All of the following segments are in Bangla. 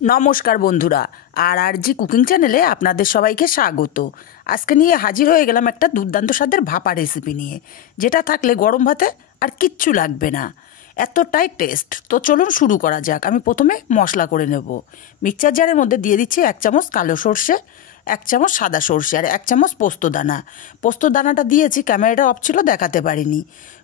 নমস্কার বন্ধুরা, আর জি কুকিং চ্যানেলে আপনাদের সবাইকে স্বাগত। আজকে নিয়ে হাজির হয়ে গেলাম একটা দুর্দান্ত স্বাদের ভাপা রেসিপি নিয়ে, যেটা থাকলে গরম ভাতে আর কিচ্ছু লাগবে না, এতটাই টেস্ট। তো চলুন শুরু করা যাক। আমি প্রথমে মশলা করে নেব। মিক্সচার জারের মধ্যে দিয়ে দিচ্ছি 1 চামচ কালো সর্ষে, 1 চামচ সাদা সর্ষে আর 1 চামচ পোস্ত দানা। পোস্ত দানাটা দিয়েছি, ক্যামেরাটা অফ ছিল দেখাতে পারিনি।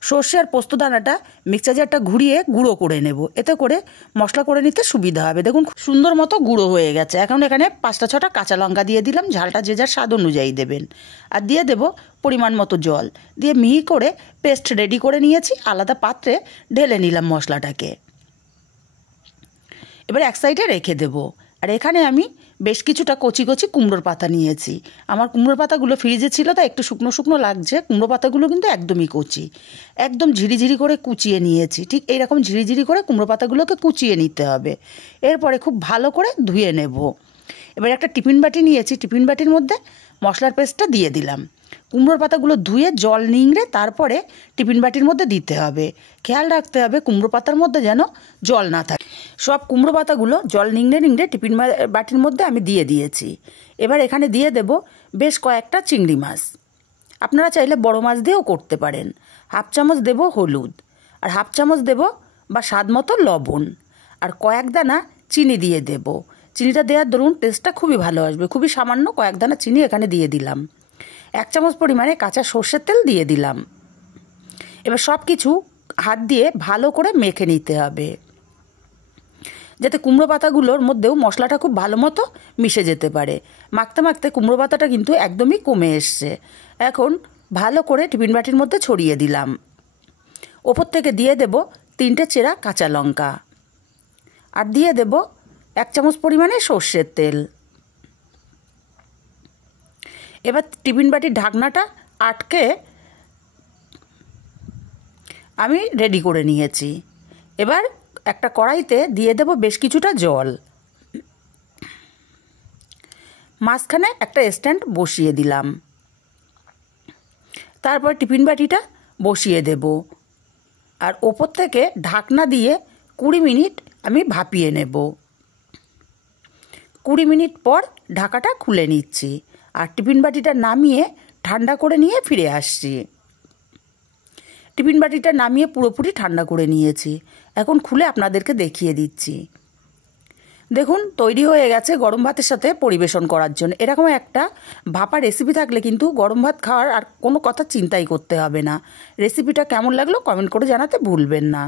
সর্ষে আর পোস্ত দানাটা মিক্সচার জারটা ঘুরিয়ে গুঁড়ো করে নেব, এতে করে মশলা করে নিতে সুবিধা হবে। দেখুন সুন্দর মতো গুঁড়ো হয়ে গেছে। এখন এখানে 5টা 6টা কাঁচা লঙ্কা দিয়ে দিলাম, ঝালটা যে যার স্বাদ অনুযায়ী দেবেন। আর দিয়ে দেব পরিমাণ মতো জল, দিয়ে মিহি করে পেস্ট রেডি করে নিয়েছি। আলাদা পাত্রে ঢেলে নিলাম মশলাটাকে। এবার এক সাইডে রেখে দেব। আর এখানে আমি বেশ কিছুটা কচি কচি কুমড়োর পাতা নিয়েছি। আমার কুমড়োর পাতাগুলো ফ্রিজে ছিল, তাই একটু শুকনো শুকনো লাগছে। কুমড়ো পাতাগুলো কিন্তু একদমই কচি, একদম ঝিরিঝিরি করে কুচিয়ে নিয়েছি। ঠিক এইরকম ঝিরিঝিরি করে কুমড়ো পাতাগুলোকে কুচিয়ে নিতে হবে। এরপরে খুব ভালো করে ধুয়ে নেব। এবার একটা টিফিন বাটি নিয়েছি, টিফিন বাটির মধ্যে মশলার পেস্টটা দিয়ে দিলাম। কুমড়োর পাতাগুলো ধুয়ে জল নিংড়ে তারপরে টিফিন বাটির মধ্যে দিতে হবে। খেয়াল রাখতে হবে কুমড়ো পাতার মধ্যে যেন জল না থাকে। সব কুমড়ো পাতাগুলো জল নিংড়ে নিংড়ে টিফিন বাটির মধ্যে আমি দিয়ে দিয়েছি। এবার এখানে দিয়ে দেব বেশ কয়েকটা চিংড়ি মাছ। আপনারা চাইলে বড় মাছ দিয়েও করতে পারেন। 1/2 চামচ দেব হলুদ, আর 1/2 চামচ দেব বা স্বাদ মতো লবণ, আর কয়েক দানা চিনি দিয়ে দেব। চিনিটা দেওয়ার দরুন টেস্টটা খুবই ভালো আসবে। খুবই সামান্য কয়েক দানা চিনি এখানে দিয়ে দিলাম। 1 চামচ পরিমাণে কাঁচা সর্ষের তেল দিয়ে দিলাম। এবার সব কিছু হাত দিয়ে ভালো করে মেখে নিতে হবে, যাতে কুমড়ো পাতাগুলোর মধ্যেও মশলাটা খুব ভালো মতো মিশে যেতে পারে। মাখতে মাখতে কুমড়ো পাতাটা কিন্তু একদমই কমে এসছে। এখন ভালো করে টিফিন বাটির মধ্যে ছড়িয়ে দিলাম। ওপর থেকে দিয়ে দেব 3টে চেরা কাঁচা লঙ্কা, আর দিয়ে দেব 1 চামচ পরিমাণে সর্ষের তেল। এবার টিফিন বাটির ঢাকনাটা আটকে আমি রেডি করে নিয়েছি। এবার একটা কড়াইতে দিয়ে দেব বেশ কিছুটা জল। মাঝখানে একটা স্ট্যান্ড বসিয়ে দিলাম। তারপর টিফিন বাটিটা বসিয়ে দেব, আর ওপর থেকে ঢাকনা দিয়ে 20 মিনিট আমি ভাপিয়ে নেব। 20 মিনিট পর ঢাকাটা খুলে নিচ্ছি, আর টিফিন বাটিটা নামিয়ে ঠান্ডা করে নিয়ে ফিরে আসছি। টিফিন বাটিটা নামিয়ে পুরোপুরি ঠান্ডা করে নিয়েছি। এখন খুলে আপনাদেরকে দেখিয়ে দিচ্ছি। দেখুন তৈরি হয়ে গেছে গরম ভাতের সাথে পরিবেশন করার জন্য। এরকম একটা ভাপা রেসিপি থাকলে কিন্তু গরম ভাত খাওয়ার আর কোনো কথা চিন্তাই করতে হবে না। রেসিপিটা কেমন লাগলো কমেন্ট করে জানাতে ভুলবেন না।